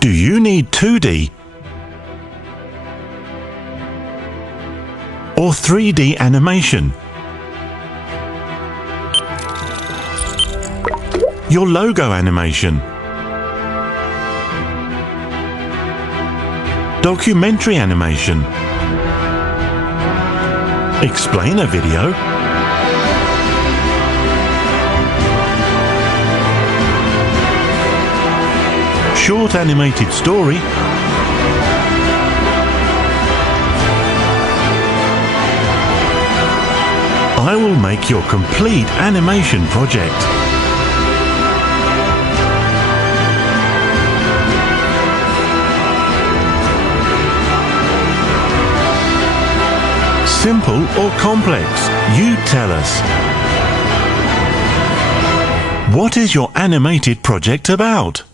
Do you need 2D or 3D animation? Your logo animation, documentary animation, explainer video, short animated story, I will make your complete animation project. Simple or complex? You tell us. What is your animated project about?